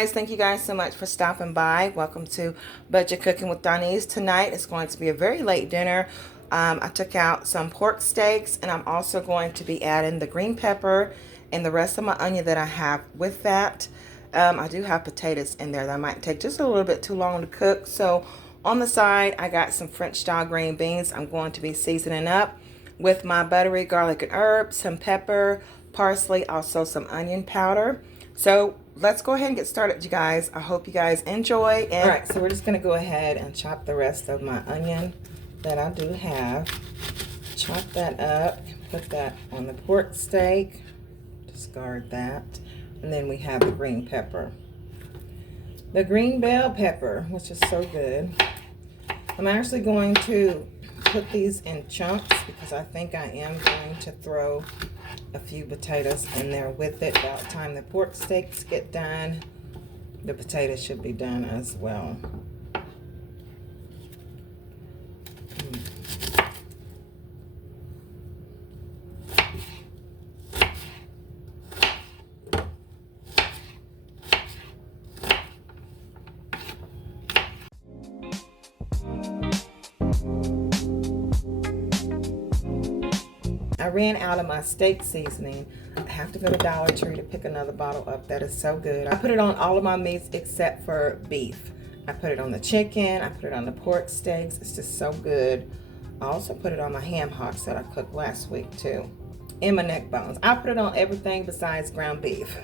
Guys, thank you guys so much for stopping by. Welcome to Budget Cooking with Donnice. Tonight it's going to be a very late dinner. I took out some pork steaks, and I'm also going to be adding the green pepper and the rest of my onion that I have with that. I do have potatoes in there that might take just a little bit too long to cook. So on the side, I got some French style green beans I'm going to be seasoning up with my buttery garlic and herb, some pepper, parsley, also some onion powder. So let's go ahead and get started, you guys. I hope you guys enjoy. All right, so we're just going to go ahead and chop the rest of my onion that I do have. Chop that up and put that on the pork steak. Discard that. And then we have the green pepper. The green bell pepper, which is so good. I'm actually going to put these in chunks because I think I am going to throw a few potatoes in there with it. About the time the pork steaks get done, the potatoes should be done as well. I ran out of my steak seasoning. I have to go to Dollar Tree to pick another bottle up. That is so good. I put it on all of my meats except for beef. I put it on the chicken. I put it on the pork steaks. It's just so good. I also put it on my ham hocks that I cooked last week too. And my neck bones. I put it on everything besides ground beef.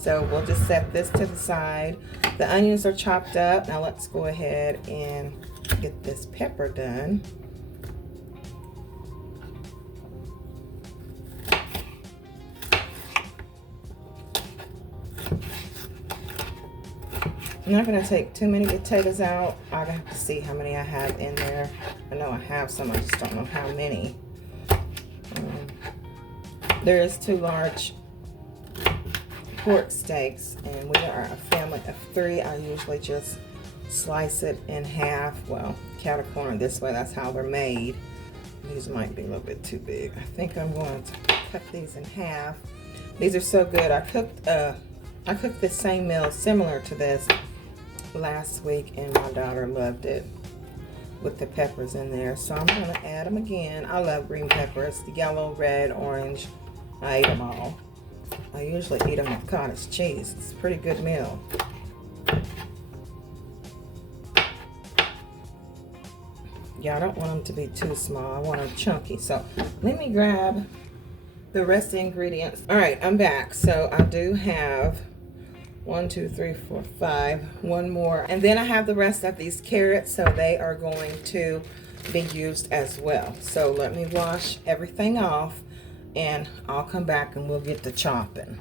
So we'll just set this to the side. The onions are chopped up. Now let's go ahead and get this pepper done. I'm not going to take too many potatoes out. I'll have to see how many I have in there. I know I have some, I just don't know how many. There is 2 large pork steaks, and we are a family of 3. I usually just slice it in half. Well, cat a corner this way, that's how they're made. These might be a little bit too big. I think I'm going to cut these in half. These are so good. I cooked the same meal similar to this last week, and my daughter loved it with the peppers in there. So I'm going to add them again. I love green peppers, the yellow, red, orange. I eat them all. I usually eat them with cottage cheese. It's a pretty good meal. Yeah, I don't want them to be too small. I want them chunky. So let me grab the rest of the ingredients. All right, I'm back. So I do have 1, 2, 3, 4, 5, one more. And then I have the rest of these carrots, so they are going to be used as well. So let me wash everything off, and I'll come back and we'll get to chopping.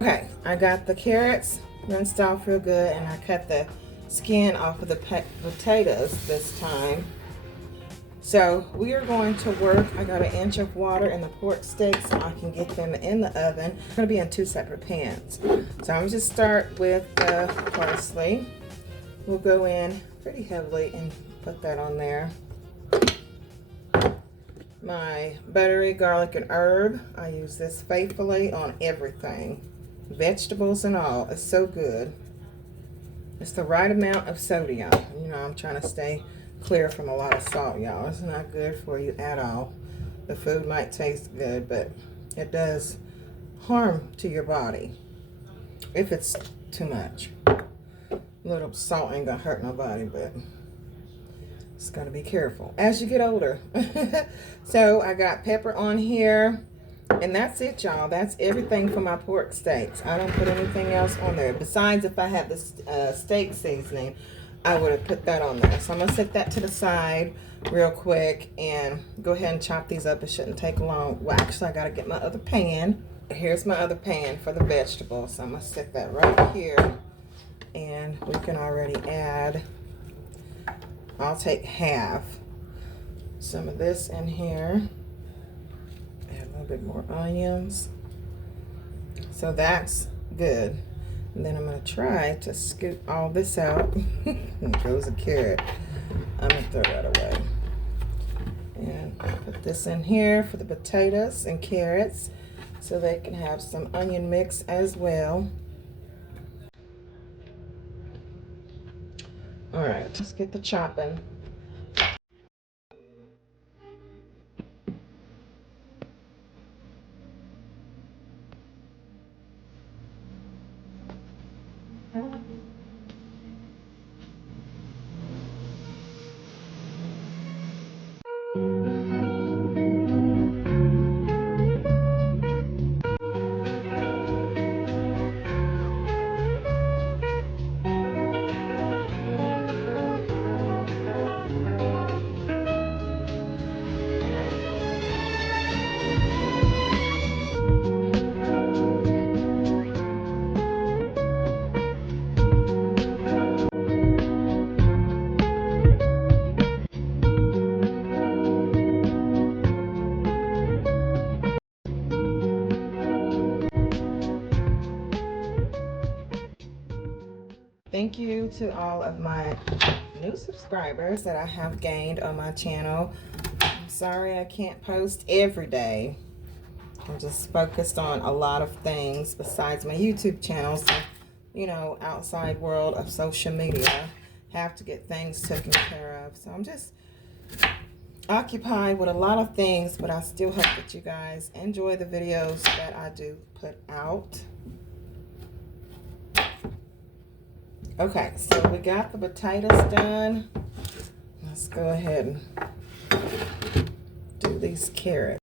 Okay, I got the carrots rinsed off real good, and I cut the skin off of the potatoes this time. So we are going to work. I got 1 inch of water in the pork steak so I can get them in the oven. It's going to be in 2 separate pans. So I'm just start with the parsley. We'll go in pretty heavily and put that on there. My buttery garlic and herb. I use this faithfully on everything, vegetables and all. It's so good. It's the right amount of sodium. You know, I'm trying to stay clear from a lot of salt, y'all. It's not good for you at all. The food might taste good, but it does harm to your body if it's too much. A little salt ain't gonna hurt nobody, but it's gotta be careful as you get older. So I got pepper on here, and that's it, y'all. That's everything for my pork steaks. I don't put anything else on there besides if I had the steak seasoning. I would have put that on there. So I'm going to set that to the side real quick and go ahead and chop these up. It shouldn't take long. Well, actually, I got to get my other pan. Here's my other pan for the vegetables. So I'm going to set that right here. And we can already add, I'll take half some of this in here. Add a little bit more onions. So that's good. And then I'm going to try to scoop all this out. There goes a carrot. I'm going to throw that away. And I'll put this in here for the potatoes and carrots. so they can have some onion mix as well. All right, let's get the chopping. Thank you to all of my new subscribers that I have gained on my channel. I'm sorry I can't post every day. I'm just focused on a lot of things besides my YouTube channel. So, you know, outside world of social media, have to get things taken care of. So I'm just occupied with a lot of things, but I still hope that you guys enjoy the videos that I do put out. Okay, so we got the potatoes done. Let's go ahead and do these carrots.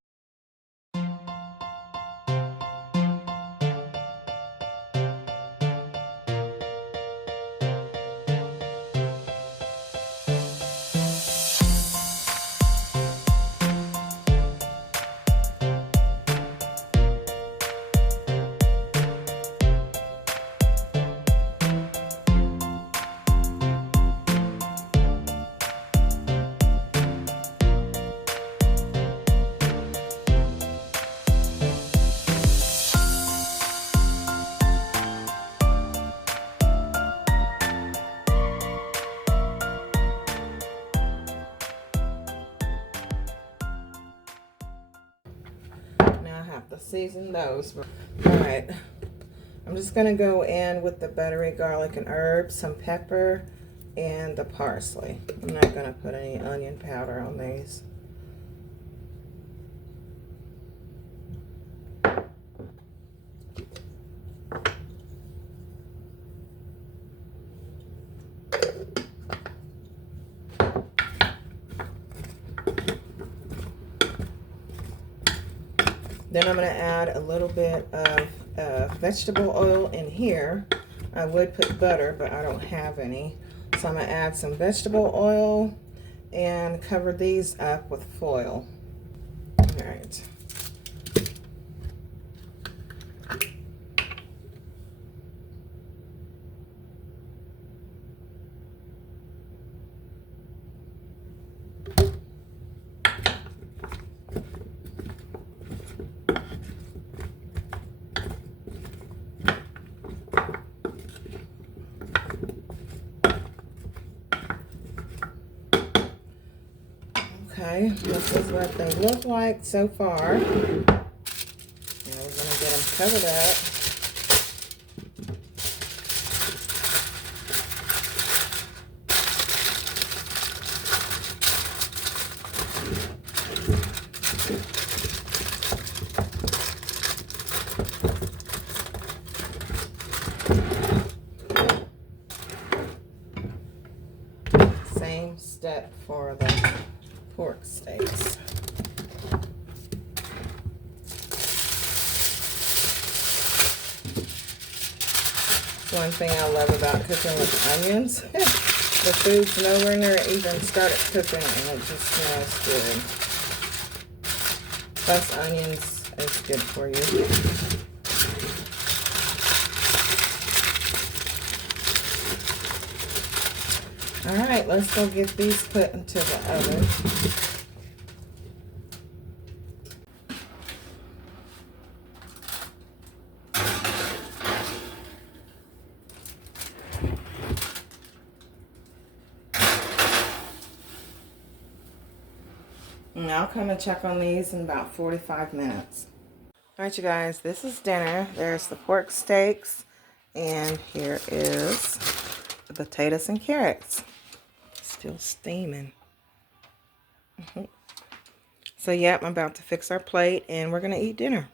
Now I have to season those. All right, I'm just gonna go in with the buttery garlic and herbs, some pepper, and the parsley. I'm not gonna put any onion powder on these. Then I'm going to add a little bit of vegetable oil in here. I would put butter, but I don't have any. So I'm going to add some vegetable oil and cover these up with foil. All right. Okay, this is what they look like so far. Now we're going to get them covered up. Same step for the pork steaks. One thing I love about cooking with onions. The food's nowhere near even started cooking and it just smells good. Plus onions is good for you. All right, let's go get these put into the oven. And I'll come and check on these in about 45 minutes. Alright, you guys, this is dinner. There's the pork steaks, and here is the potatoes and carrots. Still steaming. So, yep, I'm about to fix our plate, and we're going to eat dinner.